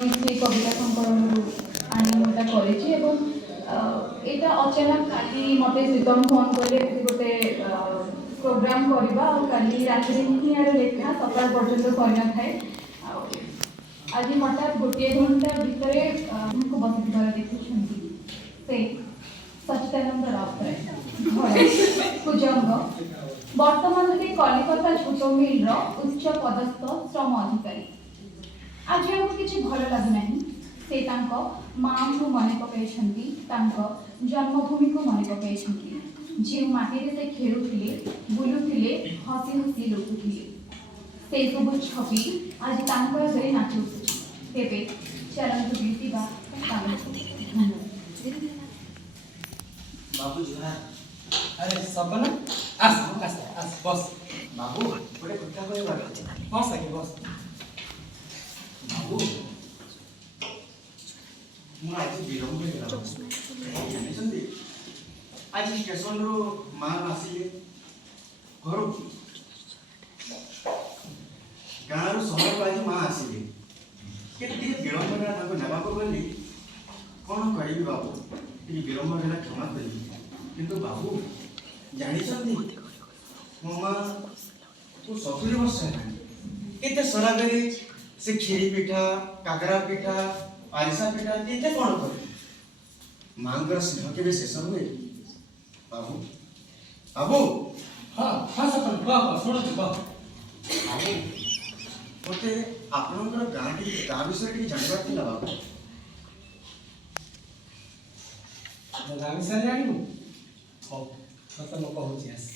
से कविता संकलन आनीटा कर अचानक काली मत प्रीतम फोन कले गोटे प्रोग्राम करवा काली रात यार लेखा सका पर्यटन कर थाए आज हठात गोटे घंटा भितर बस देखुं से सच्चिदानंद राउतराय कुजंग बर्तमान से कलिकता छूट मिल उच्च पदस्थ श्रम अधिकारी आज हमको किसी भल लगुना से माँ को मन पकई जन्मभूमि को मन पकई जो माटी से खेलुले बुलूले हसी हसी लुटुले से सब छवि आज आगे नाची उठुचे तेरे चलतु बीतीबा बाबू जुहार अरे सबना आस आस आस बस बाबू बड़े कथा कहबार बस आगे बस बाबू मु आज विलंब जानते आज स्टेशन रू माँ आसिले घर गाँव रु सहर को आज माँ आसिले के विलंब ना गली कौन करी बाबू टी विलंब है क्षमा करी किंतु बाबू जानी मो माँ को 70 वर्ष है सरा करी से खीरी पिठा काकरा पिठा आरिसा पिठा केते कौन करे मांगर स्नेह के शेष हुए बाबू बाबू हाँ हाँ सपन बाबा सुनो बाबू बाबू मते आपनकर गाँ विषय टी जानबार थिला बाबू गाँ विषय जानिबु हो तो मो कहूची आस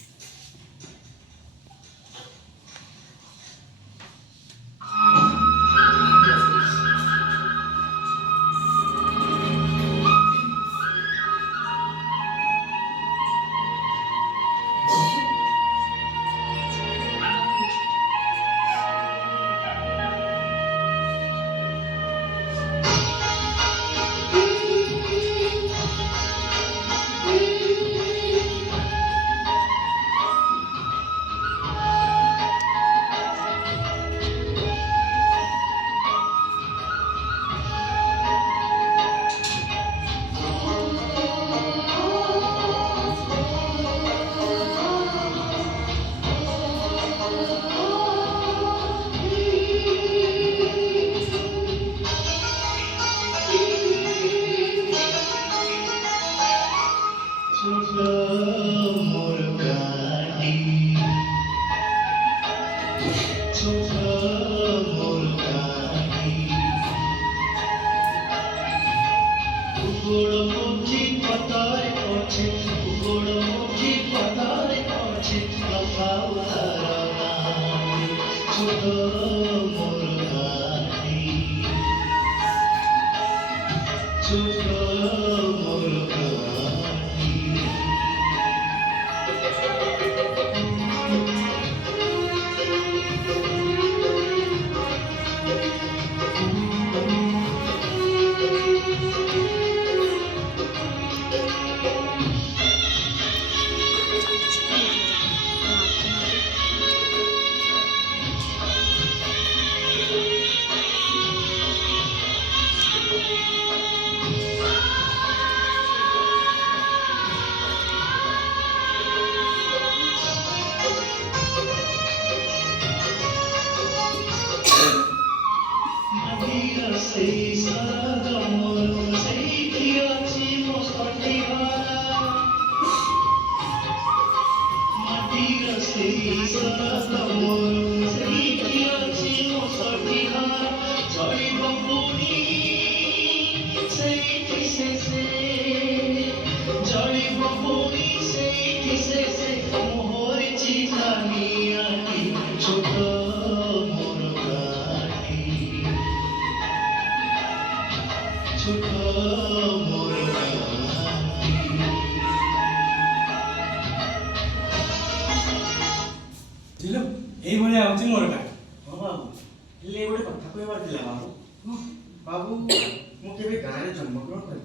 बाबू मुझे गाँव में जन्मग्रहण कर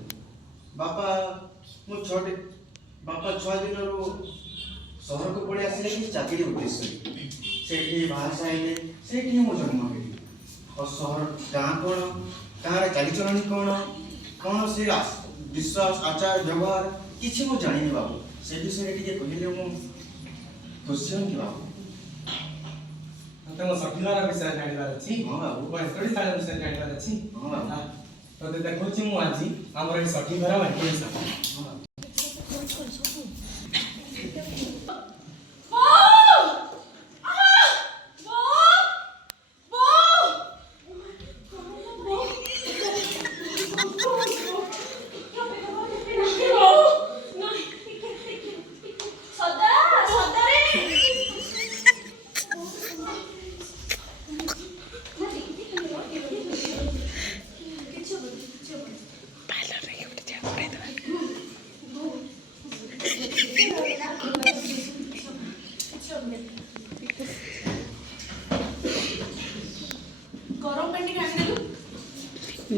बापा मो छोटे बापा 6 दिन सहर को पड़े आसे कि चाकरी उद्देश्य से बाहर साइले से मो जन्म और सहर गाँ कौन କାହାର ଚାଲିଚଳଣି କ'ଣ ସେ ବିଶ୍ୱାସ ଆଚାର ବ୍ୟବହାର କିଛି ମୁଁ ଜାଣିନି ବାବୁ। ସେ ବିଷୟରେ ଟିକେ କହିଲେ ମୁଁ ଖୁସି ହୁଅନ୍ତି ବାବୁ। ତମ ସଠିମାର ବିଷୟରେ ଜାଣିବାର ଅଛି। ହଁ ବାବୁ। ମୋ ଏନ୍ତୋଡ଼ି ଶାଳ ବିଷୟରେ ଜାଣିବାର ଅଛି। ହଁ ବାବୁ। ତତେ ଦେଖୁଛି ମୁଁ ଆଜି ଆମର ଏଇ ସଠିମାର ଏନ୍ତୋଡ଼ି ଶାଳ।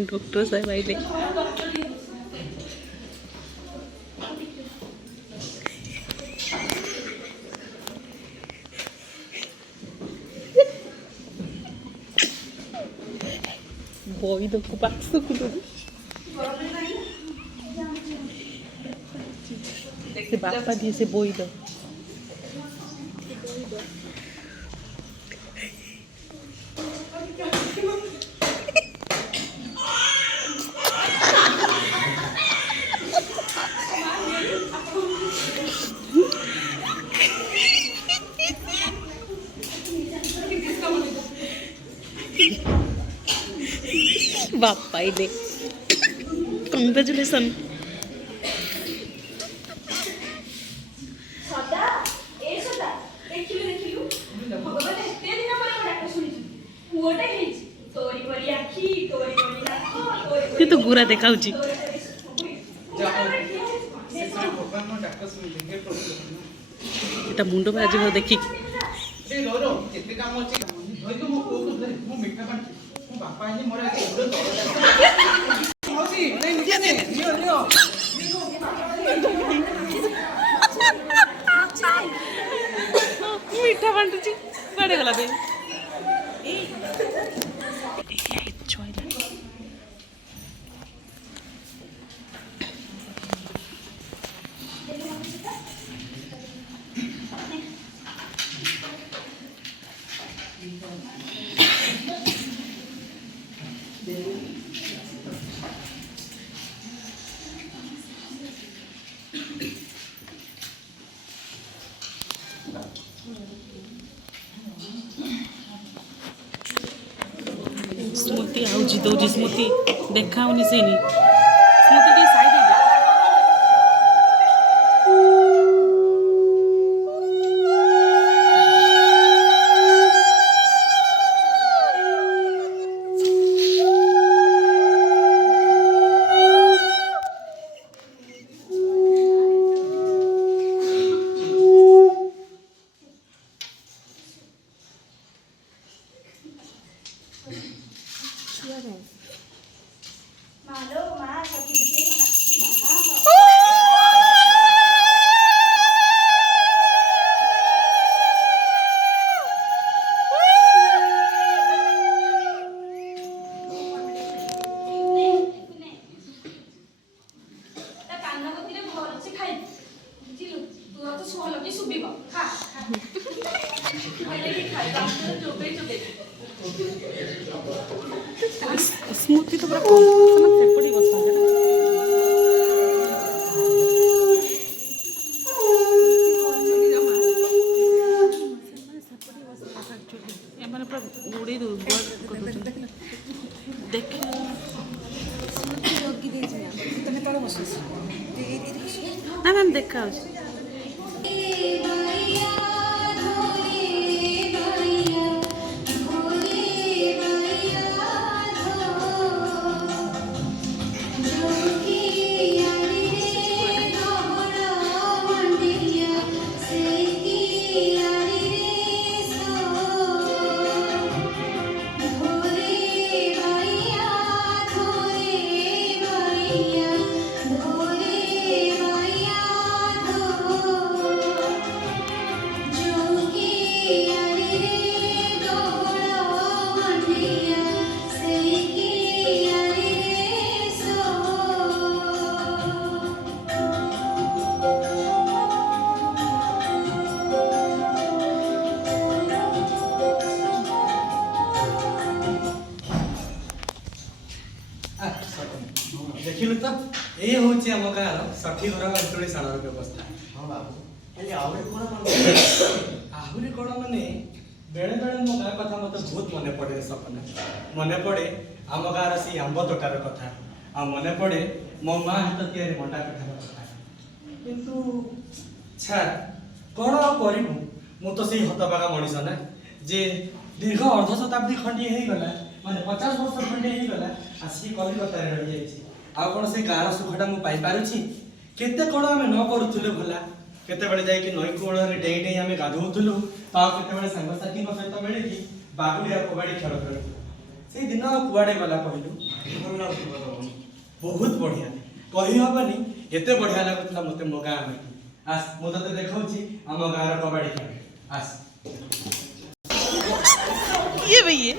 डॉक्टर साहब आइले ବଇଦ କୁ ବାକ୍ସକୁ ଦବୁ ସେ ବାପା ଦିଏ ସେ ବଇଦ बापा आइले कॉन्ग्रेचुलेशन ସଦା ଏ ସଦା ଦେଖିଲୁ ଭଗବାନ ଏତେ ଦିନ ପରେ ମୋ ଡାକ ଶୁଣିଛୁ ପୁଅଟେ ହେଇଛି ତୋରି ପରି ଆଖି ତୋରି ପରି ନାକ ତୁ ତ ଗୁରା ଦେଖାଉଛି ଭଗବାନ ଡାକ ଶୁଣିଲେ ଏଟା ମୁଣ୍ଡ ବାଜିବ ଦେଖିକି କେତେ କାମ ଅଛି ଧରିକି ମୋ ପୁଅକୁ ଧରି ମୁଁ ମିଠା ପାଣି ମୋ ବାପା ଆଇଲେ ମୋର ଆଜି ମାଉସୀ ନାଇଁ ନିଜେ ନିଅ मीठा बांटुची कुआडे गला बे स्मृति आउची दौजी स्मृति देखाउनी सेनी स्मृति टी साइड हो जा ମାଲୋ ମା ସଖୀ ଦିଦି ମୋ ନାଚି ସାହା ତା କାନ କତିରେ ଭଲସେ ଖାଇ ବୁଝିଲୁ ତୁ ତ ଶୋଲ କି ଶୁଭିବ ଖା ଖାଇଲେ କି ଖାଇ ଦାନ୍ତ ଚୋବେଇ स्मृति तो पूरा कम सेपटी बसता है ना एमाने पूरा गुड़ी दो देख ना मैम देखा धोरे भैया धोरे ଦେଖିଲୁ ତ ଏଇ ହେଉଛି ଆମ ଗାଁର ଷଠି ଘର ଅଞ୍ଚଳି ଶାଳର ବ୍ୟବସ୍ଥା। ହଁ ବାବୁ ହେଲେ ଆହୁରି କ'ଣ ଆହୁରି କ'ଣ ମାନେ ବେଳେ ବେଳେ ମୋ ଗାଁ କଥା ମୋତେ ବହୁତ ମନେ ପଡ଼େ ସପନା। ମନେ ପଡ଼େ ଆମ ଗାଁର ସେଇ ଆମ୍ବ ତୋଟାର କଥା, ଆଉ ମନେ ପଡ଼େ ମୋ ମା ହାତ ତିଆରି ମଣ୍ଡା ପିଠାର କଥା। କିନ୍ତୁ ଛାଡ଼ କ'ଣ ଆଉ କରିବୁ, ମୁଁ ତ ସେଇ ହତବାଗା ମଣିଷ ନା, ଯେ ଦୀର୍ଘ ଅର୍ଦ୍ଧ ଶତାବ୍ଦୀ ଖଣ୍ଡିଏ ହେଇଗଲା, ମାନେ 50 ବର୍ଷ ଖଣ୍ଡେ ହେଇଗଲା ଆସିକି କଲିକତାରେ ରହିଯାଇଛି। ଆଉ କ'ଣ ସେଇ ଗାଁର ସୁଖଟା ମୁଁ ପାଇପାରୁଛି? କେତେ କ'ଣ ଆମେ ନ କରୁଥିଲୁ ଭଲା, କେତେବେଳେ ଯାଇକି ନଈ କୂଳରେ ଡେଇଁ ଡେଇଁ ଆମେ ଗାଧଉଥିଲୁ, ତ ଆଉ କେତେବେଳେ ସାଙ୍ଗସାଥୀଙ୍କ ସହିତ ମିଳିକି ବାଗୁଡ଼ି ଆଉ କବାଡ଼ି ଖେଳ ଖେଳୁଥିଲୁ। ସେଇ ଦିନ ଆଉ କୁଆଡ଼େ ଗଲା କହିଲୁ? ବହୁତ ବଢ଼ିଆ, କହିହବନି ଏତେ ବଢ଼ିଆ ଲାଗୁଥିଲା ମୋତେ ମୋ ଗାଁ ଆମେ। ଆସ ମୁଁ ତତେ ଦେଖାଉଛି ଆମ ଗାଁର କବାଡ଼ି ଖେଳ, ଆସ। ये भैया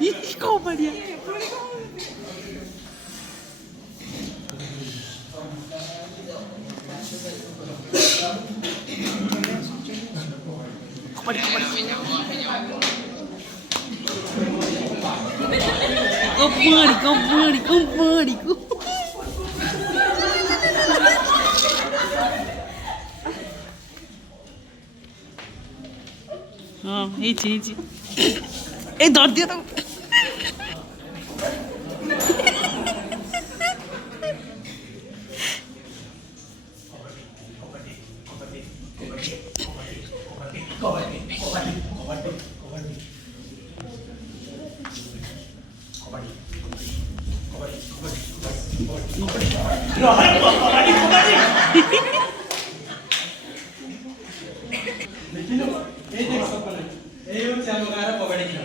ये कौन बढ़िया company हाँ ହେଇଛି ଏ ଧର ଦିଅ ତାକୁ ଦେଖିଲୁ ଏଇ ଦେଖ ସପନା, ଏଇ ହେଉଛି ଆମ ଗାଁର କବାଡ଼ି ଖେଳ।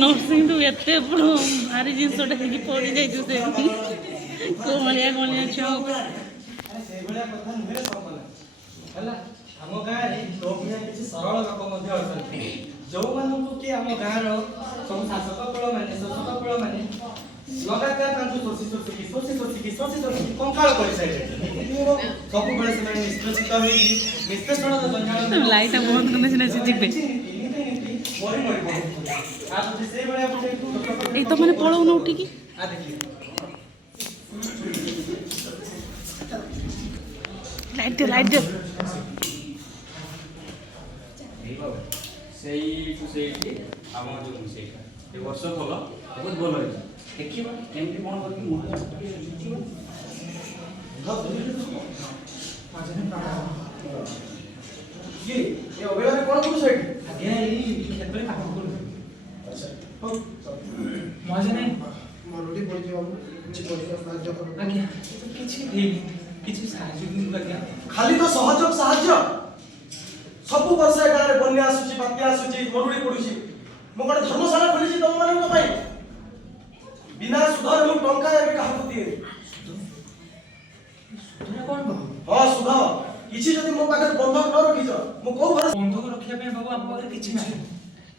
ନର୍ସିଂ ତୁ ଏତେ ବଡ଼ ଭାରି ଜିନିଷଟା ହେଇକି ପଡ଼ି ଯାଇଛୁ ସେ କମଳିଆ କମଳିଆ ଛୁଆ ସେଇଭଳିଆ କଥା ନୁହେଁ ସପନା ହେଲା। ଆମ ଗାଁରେ ତୋ ଭଳିଆ କିଛି ସରଳ ଲୋକ ମଧ୍ୟ ଅଛନ୍ତି, ଯେଉଁମାନଙ୍କୁ କି ଆମ ଗାଁର ସବୁ ଶାସକ କୂଳମାନେ ଲଗାତାର ତାଙ୍କୁ ଶୋଷିକି କଙ୍କାଳ କରିସାରିଲେଣି। ସବୁବେଳେ ସେମାନେ ନିଷ୍ପେଷିତ ହେଇକି ନିଷ୍ପେଷଣର ଜଞ୍ଜାଳ ଲାଇଟା ବନ୍ଦ କଲେ ସିନା ସେ ଯିବେ। ଏଇ ତ ମାନେ ପଳଉନ ଉଠିକି ଲାଇଟ୍ ଦିଅ ସେଇଠି ଆମ ଯେଉଁ ସେଇଟା ଏ ବର୍ଷ ଭଲ ବହୁତ ଭଲ ହେଇଛି। ଦେଖିବା କେମିତି କ'ଣ କରିକି ଅବେଳାରେ କ'ଣ କରୁଛ ଏଠି? ଆଜ୍ଞା ଏଇ କ୍ଷେତ୍ରରେ କାମ କରୁଛୁ। ମଜା ନାହିଁ ମରୁଡ଼ି ପଡ଼ିଛି ବାବୁ, କିଛି ପଇସା ସାହାଯ୍ୟ କର। ଆଜ୍ଞା କିଛି ହେଇନି, କିଛି ସାହାଯ୍ୟ ଦିଅନ୍ତୁ ଆଜ୍ଞା। ଖାଲି ତ ସହଯୋଗ ସାହାଯ୍ୟ। ସବୁ ବର୍ଷ ଏ ଗାଁରେ ବନ୍ୟା ଆସୁଛି, ବାତ୍ୟା ଆସୁଛି, ମରୁଡ଼ି ପଡୁଛି। ମୁଁ ଗୋଟେ ଧର୍ମଶାଳା ଖୋଲିଛି ତମମାନଙ୍କ ପାଇଁ। ବିନା ସୁଧରେ ମୁଁ ଟଙ୍କା ଏବେ କାହାକୁ ଦିଏନି। ହଁ ସୁଧ କିଛି ଯଦି ମୋ ପାଖରେ ବନ୍ଧକ ନ ରଖିଛ ମୁଁ କୋଉ ଭରସା। ବନ୍ଧକ ରଖିବା ପାଇଁ ବାବୁ ଆମ ପାଖରେ କିଛି ନାହିଁ,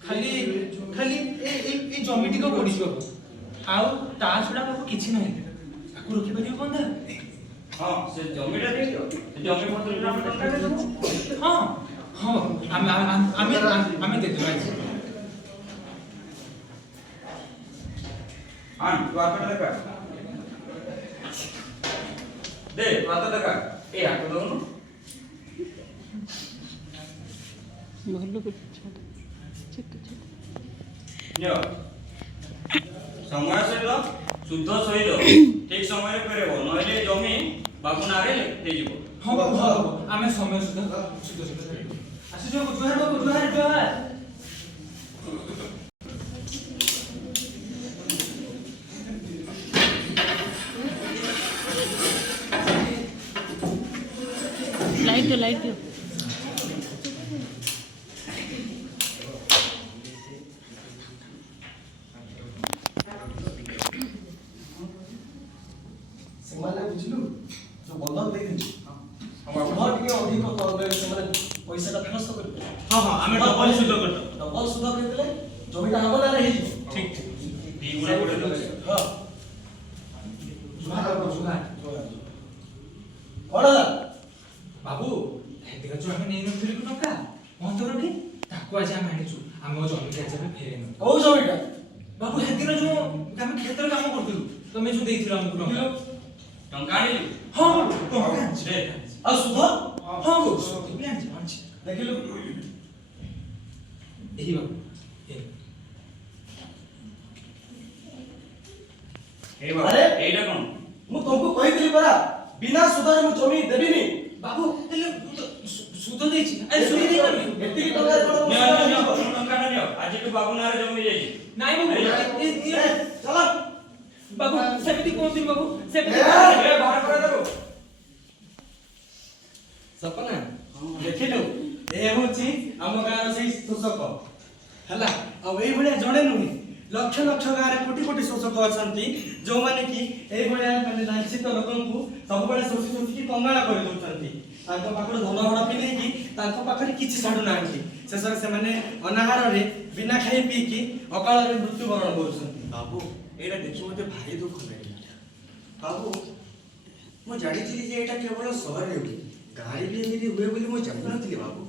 ଖାଲି ଏଇ ଜମିଟିକ ପଡ଼ିଯିବ ଆଉ ତା ଛଡ଼ା ବାବୁ କିଛି ନାହିଁ। ତାକୁ ରଖିପାରିବ ବନ୍ଧା? ହଁ ସେ ଜମିଟା ଦେଇଦିଅ, ସେ ଜମି ପତ୍ର ଆମେ ଟଙ୍କା ଦେଇଦେବୁ। ହଁ ହଁ ଆମେ ଦେଇଦେବୁ ଆଜି। ଆଣ ତୁ ହାତଟା ଦେଖା ଦେ, ତୁ ହାତ ଦେଖା, ଏଇ ହାତ ଦଉନୁ। ଭଲ ନିଅ ସମୟ ସହିତ ଶୁଦ୍ଧ ସହିତ ଠିକ ସମୟରେ ଫେରେଇବ, ନହେଲେ ଜମି ବାବୁ ନାଁରେ ହେଇଯିବ। ହଁ ବାବୁ ଆମେ ସମୟ ସୁଦ୍ଧା ଆସିଛୁ ବାବୁ। ଜୁହାର ବାବୁ, ଜୁହାର। ଲାଇଟ୍ ଦିଅ ସେମାନେ ବୁଝିଲୁ ଯୋଉ ବନ୍ଧକ ଦେଇଥିଲି ଟିକେ ଅଧିକ ତରବରେ ସେମାନେ ପଇସାଟା ଫେରସ୍ତ କରିବେ। ହଁ ଆମେ ଡବଲ ସୁଧ କରିଦେବୁ। ଡବଲ ସୁଧ ଦେଇଦେଲେ ଜମିଟା ଆମ ନାଁରେ ହେଇଯିବ। ଠିକ ଠିକ ଦି ଗୁଣା ଗୋଟେ ଲଗେଇ ହଁ କଣ ହେଲା? ବାବୁ ହେଦିନ ଯୋଉ ଆମେ ନେଇନଥିଲୁ କି ଟଙ୍କା ମନ୍ତରଠି ତାକୁ ଆଜି ଆମେ ଆଣିଛୁ ଆମ ଜମିଟା ଆଜି ଆମେ ଫେରେଇନୁ। କୋଉ ଜମିଟା? ବାବୁ ହେଦିନ ଯୋଉ ଆମେ କ୍ଷେତରେ କାମ କରୁଥିଲୁ ତମେ ଯୋଉ ଦେଇଥିଲ ଆମକୁ ଟଙ୍କା। ଟଙ୍କା ଆଣିଲୁ ହଁ ବାବୁ ଟଙ୍କା ଆଣିଛି। ଦେ। ଆଉ ସୁଧ? ହଁ ବାବୁ ସୁଧ ବି ଆଣିଛି ଆଣିଛି। ଦେଖିଲୁ ଏହି ବାବୁ ଏ ବାବୁ ଆରେ? ଏଇଟା କଣ? ମୁଁ ତମକୁ କହିଥିଲି ପରା ବିନା ସୁଧରେ ମୁଁ ଜମି ଦେବିନି। ବାବୁ ହେଲେ ମୁଁ ତ ସୁଧ ଦେଇଛି ଆରେ ସୁଧ ଦେଇପାରିବି। ଏତିକି ଟଙ୍କାରେ କଣ ମୁଁ ନିଅ ସୁଧ ନିଅ ନିଅ ଦେବି? ତମ ଟଙ୍କାଟା ନିଅ ଆଜିଠୁ ବାବୁ ନାଁରେ ଜମି ଯାଇଛି। ନାଇଁ ବାବୁ ଏ, ଚାଲ। ବାବୁ ସେମିତି କୁହନ୍ତୁନି ବାବୁ ସେମିତି ଏ, ଏ ବାହାର କରେଇଦେବୁ। ସପନା ଦେଖିଲୁ ଏ ହଉଛି ଆମ ଗାଁର ସେଇ ଶୋଷକ ହେଲା। ଆଉ ଏଇଭଳିଆ ଜଣେ ନୁହେଁ ଲକ୍ଷ ଲକ୍ଷ ଗାଁରେ କୋଟି କୋଟି ଶୋଷକ ଅଛନ୍ତି ଯୋଉମାନେ କି ଏଇଭଳିଆ ମାନେ ଲାଞ୍ଛିତ ଲୋକଙ୍କୁ ସବୁବେଳେ ଶୋଷି ଶୋଷିକି କଙ୍ଗାଳ କରିଦଉଛନ୍ତି। ତାଙ୍କ ପାଖରୁ ଧନ ହଡପି ନେଇକି ତାଙ୍କ ପାଖରେ କିଛି ଛାଡୁନାହାନ୍ତି। ଶେଷରେ ସେମାନେ ଅନାହାରରେ ବିନା ଖାଇ ପିଇକି ଅକାଳରେ ମୃତ୍ୟୁବରଣ କରୁଛନ୍ତି। ବାବୁ ଏଇଟା ଦେଖି ମୋତେ ଭାରି ଦୁଃଖ ଲାଗିଲା। ବାବୁ ମୁଁ ଜାଣିଥିଲି ଯେ ଏଇଟା କେବଳ ସହରରେ ହୁଏ, ଗାଁରେ ବି ଏମିତି ହୁଏ ବୋଲି ମୁଁ ଜାଣିନଥିଲି ବାବୁ।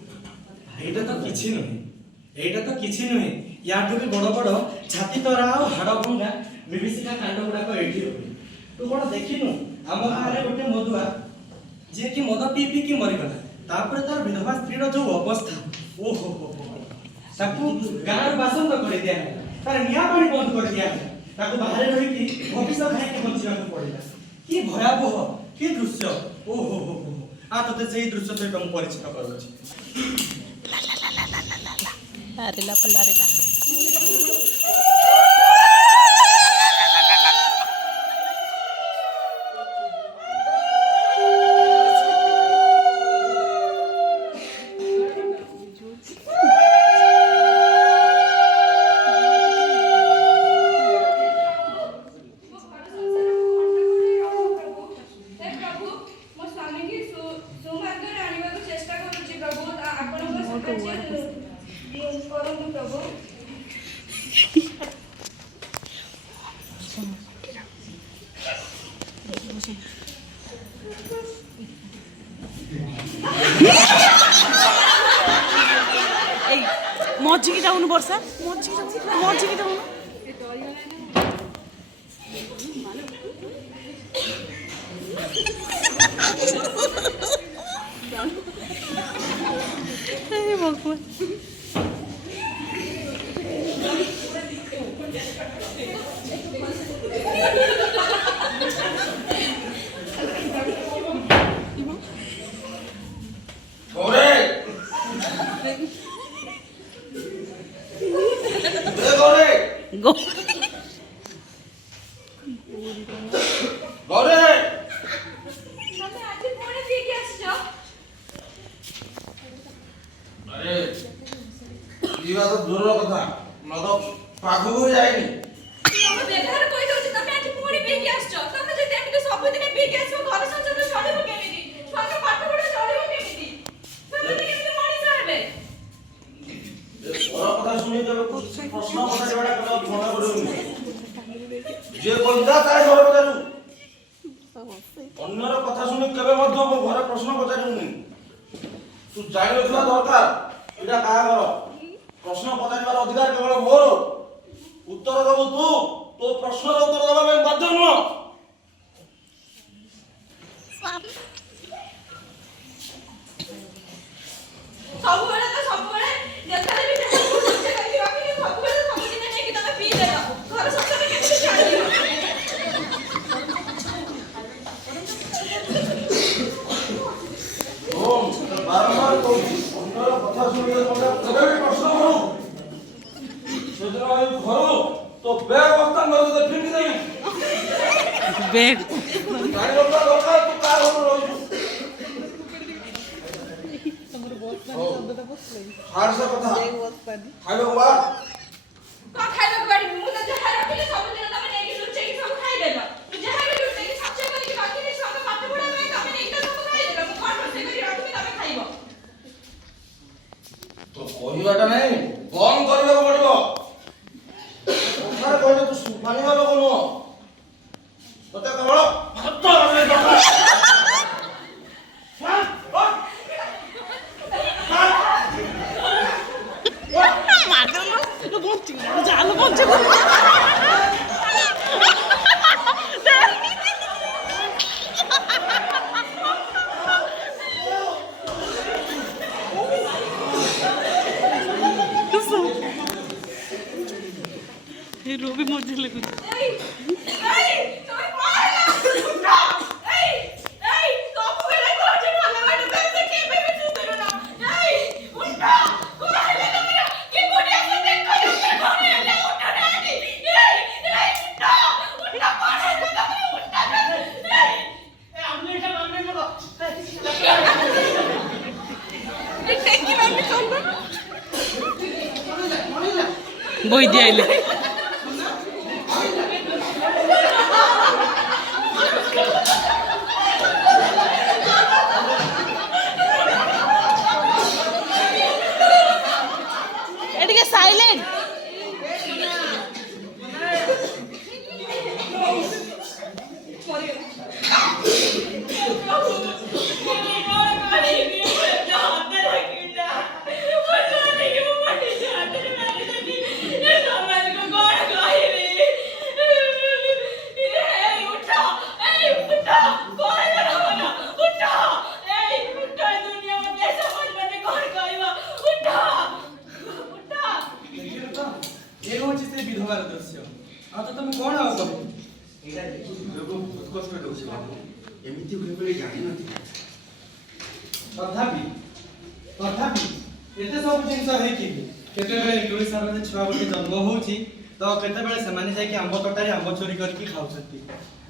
ଏଇଟା ତ କିଛି ନୁହେଁ, ଏଇଟା ତ କିଛି ନୁହେଁ। ୟାଠୁ ବି ବଡ ବଡ ଛାତି ତରା ଆଉ ହାଡ ଭଙ୍ଗା ବିଭୀଷିକା କାଣ୍ଡ ଗୁଡାକ ଏଇଠି ହୁଏ। ତୁ କଣ ଦେଖିନୁ ଆମ ଗାଁରେ ଗୋଟେ ମଦୁଆ ଯିଏକି ମଦ ପିଇ ପିଇକି ମରିଗଲା। ତାପରେ ତାର ବିଧବା ସ୍ତ୍ରୀର ଯୋଉ ଅବସ୍ଥା ଓହୋ ହୋ ହୋ ତାକୁ ଗାଁରୁ ବାସନ୍ଦ କରି ଦିଆହେଲା, ତାର ନିଆଁ ପାଣି ବନ୍ଦ କରି ଦିଆହେଲା, ତାକୁ ବାହାରେ ରହିକି ଭବିଷ୍ୟ ଖାଇକି ବଞ୍ଚିବାକୁ ପଡିଲା। କି ଭୟାବହ କି ଦୃଶ୍ୟ ଓହୋ ହୋ ହୋ ହୋ। ତତେ ସେଇ ଦୃଶ୍ୟ ସହିତ ମୁଁ ପରିଚିତ କରୁଛି। ଲାରିଲା ପଲାରିଲା ମଝିକି ଯାଉନୁ ବର୍ଷା ମଝିକି ଯାଉନୁ। ଭଗବାନ Go. ଦୂରର କଥା ମଦ ପାଖକୁ ଯାଇନି। ତମେ ବ୍ୟବହାର କହି ଦଉଛ ତମେ ଆଜି ପୁଣି ପିଇକି ଆସିଛ। ତମେ ଯଦି ଏମିତି ସବୁଦିନ ପିଇକି ଆସିବ ଘର ସଂସାର ଚଳିବ କେମିତି? ଛୁଆଙ୍କ ପାଠ ପଢା ଚଳିବ କେମିତି? ସେମାନେ କେମିତି ମଣିଷ ହେବେ? ଘର କଥା ଶୁଣି ଦେବେ ପ୍ରଶ୍ନ ପଚାରିବାଟା କେବେ ମନେ ପଡୁନି। ଯିଏ କହିଲା ତାର ଘର ପଚାରୁ। ଅନ୍ୟର କଥା ଶୁଣି କେବେ ମଧ୍ୟ ମୋ ଘରେ ପ୍ରଶ୍ନ ପଚାରିବୁନି। ତୁ ଜାଣିନଥିବା ଦରକାର ଏଇଟା କାହା ଘର। ପ୍ରଶ୍ନ ପଚାରିବାର ଅଧିକାର କେବଳ ମୋର। ଉତ୍ତର ଦେବୁ ତୁ। ତୋ ପ୍ରଶ୍ନର ଉତ୍ତର ଦେବା ପାଇଁ ବାଧ୍ୟ ନୁହଁ। ସବୁବେଳେ ଯେତେବେଳେ ବି ଠାକୁର ପୂଜା କରିକି ରଖିଲି ସବୁବେଳେ ସବୁଦିନ ନେଇକି ତମେ ପିଇ ଦେଲ। ଘର ସଂସାର କେମିତି ଚାଲିବ? ବାରମ୍ବାର କହୁଛି ଅନ୍ୟର କଥା ଶୁଣିଲେ ମତେ କେବେ ବି ପ୍ରଶ୍ନ କରୁ। ସେଦିନ ଏଇ ଘରୁ ତୋ ବେଗ ବସ୍ତା ତତେ ଫିଙ୍ଗି ଦେବି। ବେଗ ଜାଣିବା ଦରକାର ତୁ କାହା ଘରୁ ରହିଛୁ। ଛାଡ ସେ କଥା ଖାଇବାକୁ ବା କଣ ଖାଇବାକୁ ବାড়িବି? ମୁଁ ତ ଯାହା ରଖିଲି ସବୁଦିନ ତମେ ନେଇକି ଲୁଚେଇକି ସବୁ ଖାଇଦେଲ। ଯାହା ବି ଲୁଚେଇକି ସଞ୍ଚୟ କରିକି ରଖିଲି ଛୁଆଙ୍କ ପାଠ ପଢା ପାଇଁ ତମେ ନେଇକି ସବୁ ଖାଇଦେଲ। ମୁଁ କଣ ରୋଷେଇ କରି ରଖିବି ତମେ ଖାଇବ? ତ କହିବା ଶୁଣିବାଟା ନାହିଁ ବନ୍ଦ କରିବାକୁ ପଡିବ। କଥାରେ କହିଲେ ତୁ ମାନିବା ଲୋକ ନୁହଁ। ତତେ କେବଳ ଭାତ ରାନ୍ଧିବା ଦରକାର। ଚାଲ ବଞ୍ଚ रो भी मजा लगुच বই দিয়ে আইলে এদিকে সাইলেন্ট ये होची से विधवार दृश्य आ तो तुम कोण आव कबे ଏଇଟା ଦେଖି ଲୋକ ବହୁତ କଷ୍ଟ ଦେଉଛି ବାବୁ। ଏମିତି ହୁଏ ବୋଲି ଜାଣିନଥିଲି। तथापि तथापि एते सब जिंस हेकि केतेबेले इंग्लिश सारा छुआ गोटे जन्म होउची तो केतेबेले सेमाने जाय कि आंब तोटारे आंब चोरी करके खाउछंती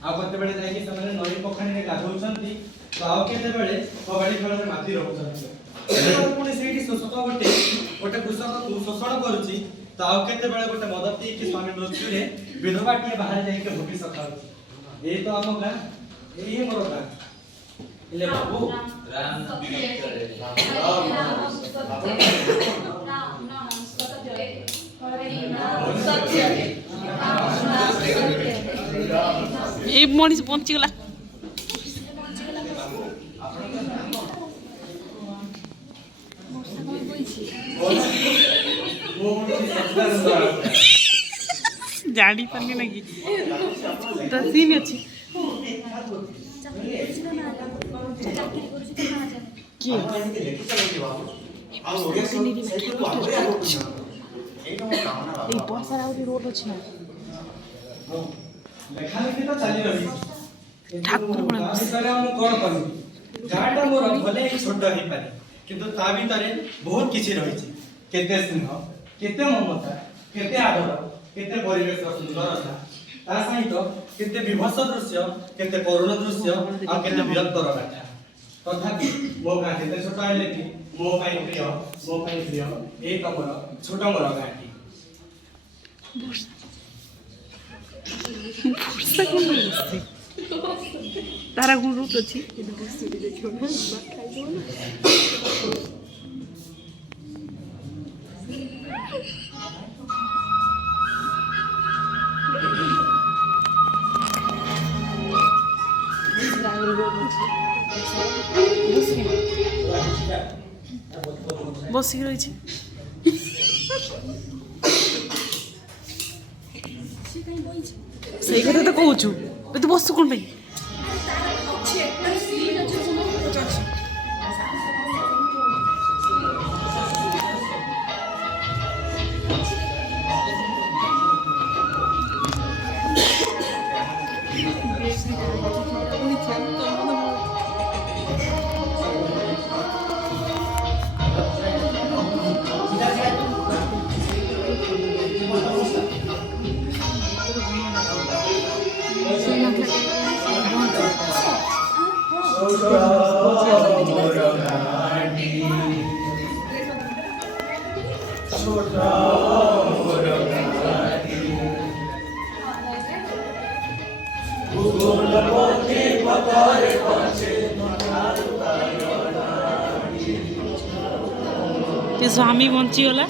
आ केतेबेले जाय कि सेमाने नई पोखरी रे गाधौछंती तो आ केतेबेले कबड्डी खेल रे माती रहउछंती पुणी सेठी शोषक गोटे कृषक शोषण करुची तो आ केतेबेले गोटे मद पी कि स्वामी मृत्यु रे विधवाटिए बाहर जाय के भोगी सखाउची ए तो हम गां ए मोर गां इले बाबू এই মଣିষ বଞ୍ଚିଗଲା ଜାଣି ପାରିନି ନା କି ତା ସିନ୍ ଅଛି କିଏ ଆଉ ଓଡ଼ିଆ ସାହିତ୍ୟକୁ ଆହୁରି ଆଗକୁ ନିଅ। ଏଇଟା ମୋ କାମନା ବାବୁ। ଏଇ ବର୍ଷାର ଆହୁରି ରୋଲ ଅଛି ନା ଲେଖା ଲେଖି ତ ଚାଲି ରହି ଠାକୁର ତା ଭିତରେ ମୁଁ କଣ କରିବି ଗାଁଟା ମୋର ଭଲେ ଛୋଟ ହେଇପାରେ କିନ୍ତୁ ତା ଭିତରେ ବହୁତ କିଛି ରହିଛି କେତେ ସ୍ନେହ କେତେ ମମତା କେତେ ଆଦର କେତେ ପରିବେଶର ସୁନ୍ଦରତା ତା ସହିତ କେତେ ବିଭତ୍ସ ଦୃଶ୍ୟ କେତେ କରୁଣ ଦୃଶ୍ୟ ଆଉ କେତେ ବିରକ୍ତର ଗାଥା ତଥାପି ମୋ ଗାଁ କେତେ ଛୋଟ ହେଲେ କି ମୋ ପାଇଁ ପ୍ରିୟ ଏଇ ତମର ଛୋଟ ମୋର ଗାଁଟି ବର୍ଷା କ'ଣ ଆସିଛି ତାର ଗୁଣ ରୁଟ୍ ଅଛି ବସିକି ରହିଛି ସେଇ କଥା ତ କହୁଛୁ ତୁ ବସୁ କ'ଣ ପାଇଁ ଏ ସ୍ୱାମୀ ବଞ୍ଚିଗଲା